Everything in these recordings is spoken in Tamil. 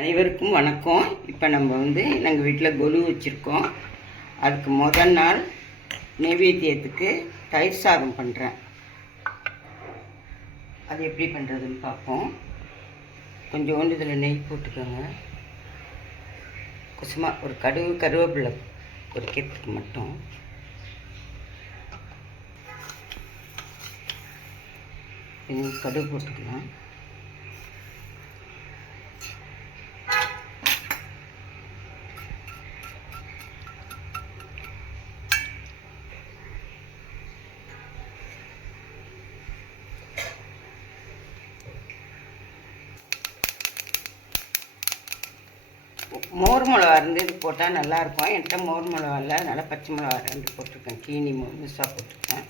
அனைவருக்கும் வணக்கம். இப்போ நம்ம எங்கள் வீட்டில் கொலு வச்சுருக்கோம். அதுக்கு முதல் நாள் நைவேத்தியத்துக்கு தயிர் சாதம் பண்ணுறேன். அது எப்படி பண்ணுறதுன்னு பார்ப்போம். கொஞ்சோண்டு இதில் நெய் போட்டுக்கோங்க. கொஞ்சமாக ஒரு கருவேப்பிலை பொரிக்கிறதுக்கு மட்டும். கடுகு போட்டுக்கலாம். மோர் மிளகா இது போட்டால் நல்லாயிருக்கும். என்கிட்ட மோர் மிளகா இல்லை, அதனால் பச்சை மிளகா 2 போட்டிருக்கேன். கீனி முழுசாக போட்டிருக்கேன்.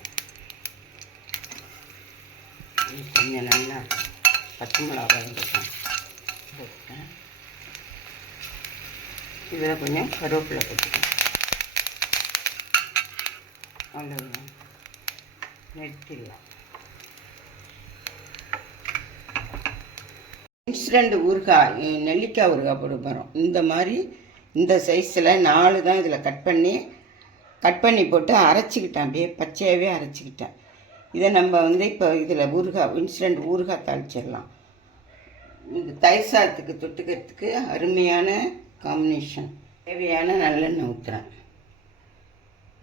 கொஞ்சம் நல்லா பச்சை மிளகா வதங்கிட்டேன். இதில் கொஞ்சம் கருவேப்பிலை போட்டுக்கேன். அவ்வளோதான், நிறுத்திடலாம். இன்ஸ்டன்ட் ஊறுகாய், நெல்லிக்காய் ஊறுகாய் போட போகிறோம். இந்த மாதிரி இந்த சைஸில் 4 தான் இதில் கட் பண்ணி போட்டு அரைச்சிக்கிட்டேன். அப்படியே பச்சையாகவே அரைச்சிக்கிட்டேன். இதை நம்ம இப்போ இதில் இன்ஸ்டன்ட் ஊறுகாய் தாளிச்சிடலாம். இந்த தயிர் சாதத்துக்கு தொட்டுக்கிறதுக்கு அருமையான காம்பினேஷன். தேவையான நல்லெண்ணெய் ஊற்றுறேன்.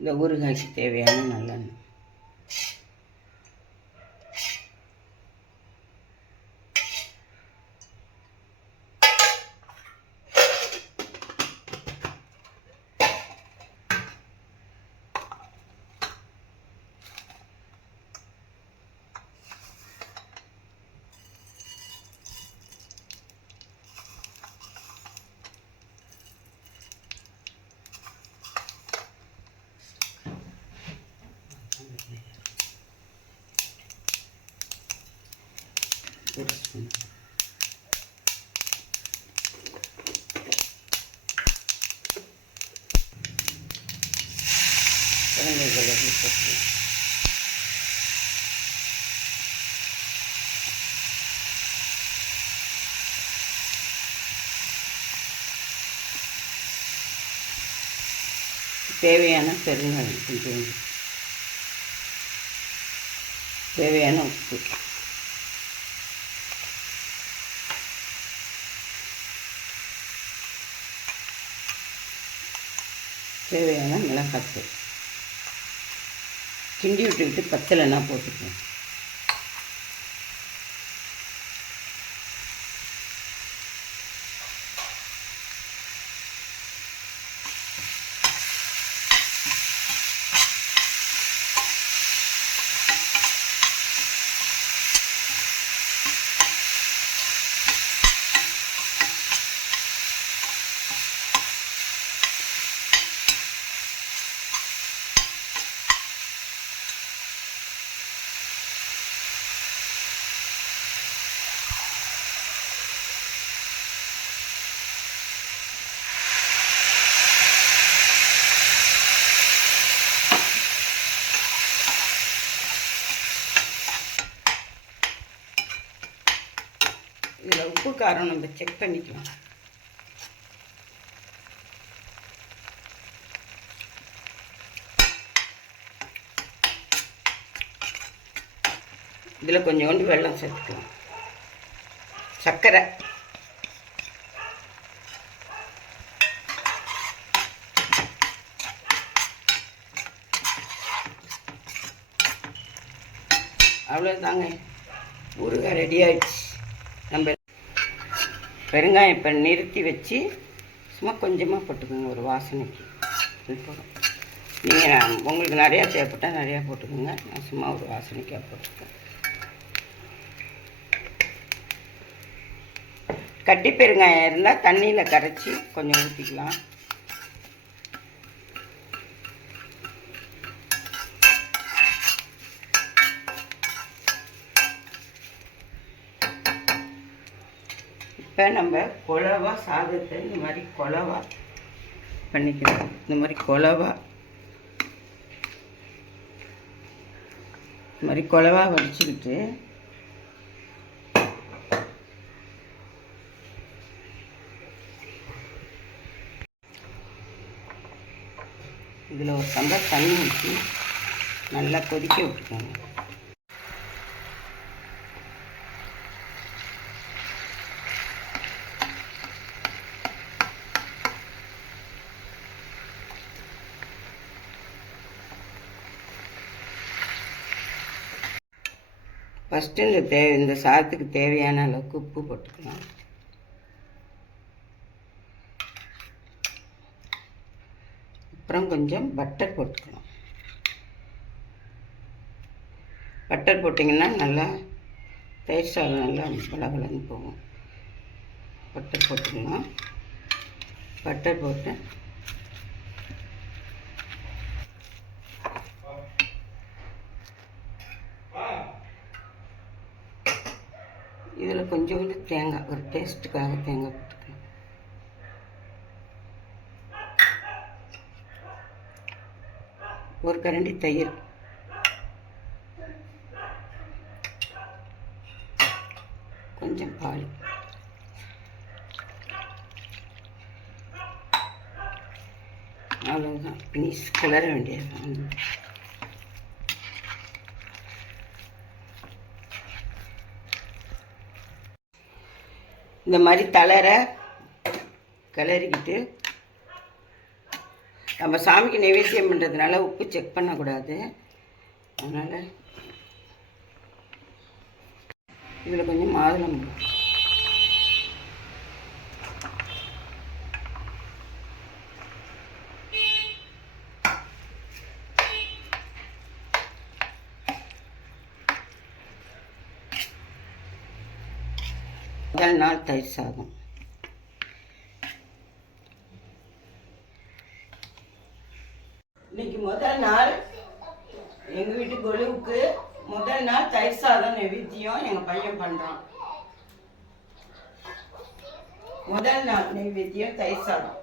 இந்த ஊறுகாய்க்கு தேவையான நல்லெண்ணெய். தேவையான பெருங்காயம், கொஞ்சம் தேவையான உப்பு, தேவையான மிளகாத்தூள். கிண்டி விட்டுக்கிட்டு பச்சைலனா போட்டுக்குவோம். இதில் உப்பு காரம் நம்ம செக் பண்ணிக்கலாம். இதில் கொஞ்சோண்டு வெல்லம் சேர்த்துக்கலாம். சர்க்கரை, அவ்வளோதாங்க. ஊறுகாய் ரெடி ஆகிடுச்சு. நம்ம பெருங்காயம் இப்போ நிறுத்தி வச்சு சும்மா கொஞ்சமாக போட்டுக்கோங்க, ஒரு வாசனைக்கு. போதும். நீங்கள் உங்களுக்கு நிறையா தேவைப்பட்டால் நிறையா போட்டுக்கோங்க. நான் சும்மா ஒரு வாசனைக்காக போட்டுக்கேன். கட்டி பெருங்காயம் இருந்தால் தண்ணியில் கரைச்சி கொஞ்சம் ஊற்றிக்கலாம். இப்போ நம்ம குழவா சாதத்தை இந்த மாதிரி குழவா பண்ணிக்கலாம். இந்த மாதிரி குழவா வடிச்சுக்கிட்டு இதில் ஒரு டம்ளர் தண்ணி ஊற்றி நல்லா கொதிக்க விட்டுக்கோங்க. ஃபஸ்ட்டு இந்த சாதத்துக்கு தேவையான அளவுக்கு உப்பு போட்டுக்கலாம். அப்புறம் கொஞ்சம் பட்டர் போட்டுக்கலாம். பட்டர் போட்டிங்கன்னா நல்லா தயிர் சாதம் நல்லா பலபலன்னு போகும். பட்டர் போட்டுக்கலாம். பட்டர் போட்டு இதில் கொஞ்சோண்டு தேங்காய், ஒரு டேஸ்ட்டுக்காக தேங்காய் போட்டுக்கலாம். ஒரு கரண்டி தயிர், கொஞ்சம் பால், அவ்வளோதான். பீஸ் கிளற வேண்டியது. இந்த மாதிரி தளரை கிளறிக்கிட்டு, நம்ம சாமிக்கு நைவேத்தியம் பண்ணுறதுனால உப்பு செக் பண்ணக்கூடாது. அதனால் இதில் கொஞ்சம் மாதுளம் முதல் நாள் தயிர் சாதம். இன்னைக்கு முதல் நாள் எங்கள் வீட்டு கொலுவுக்கு முதல் நாள் தயிர் சாதம் நைவேத்தியம் எங்கள் பையன் பண்ணுறான். முதல் நாள் நைவேத்தியம் தயிர் சாதம்.